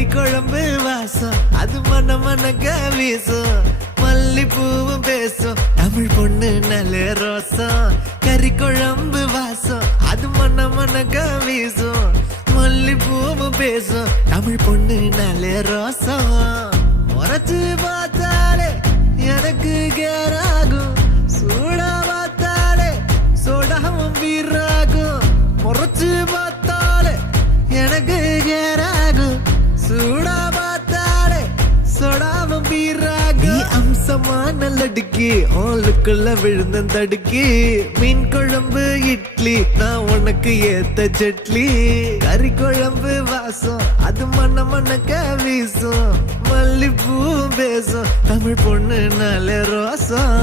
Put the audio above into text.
கறி குழம்பு வாசம் அது மன மனக்க வீசும் மல்லிப்பூவும் பேசும் தமிழ் பொண்ணு நல்ல ரோசம் கறி குழம்பு வாசம் அது மன மனக்க வீசும் மல்லிப்பூவும் பேசும் தமிழ் பொண்ணு நல்ல ரோசம் முறைச்சு பார்த்தாலே எனக்கு கேராகும் சூடா பார்த்தாலே சோடாவும் வீராகும் முறைச்சு பார்த்தாலே எனக்கு கேராகும் சூடா பார்த்தாலே சோடாவும் வீராகும் அம்சமான லடுக்கி ஆளுக்குள்ள விழுந்த தடுக்கி மீன் குழம்பு இட்லி நான் உனக்கு ஏத்த சட்லி கறி குழம்பு வாசம் அது மன மனக்க வீசும் மல்லிப்பூ பேசும் தமிழ் பொண்ணு நல்ல ரோசம்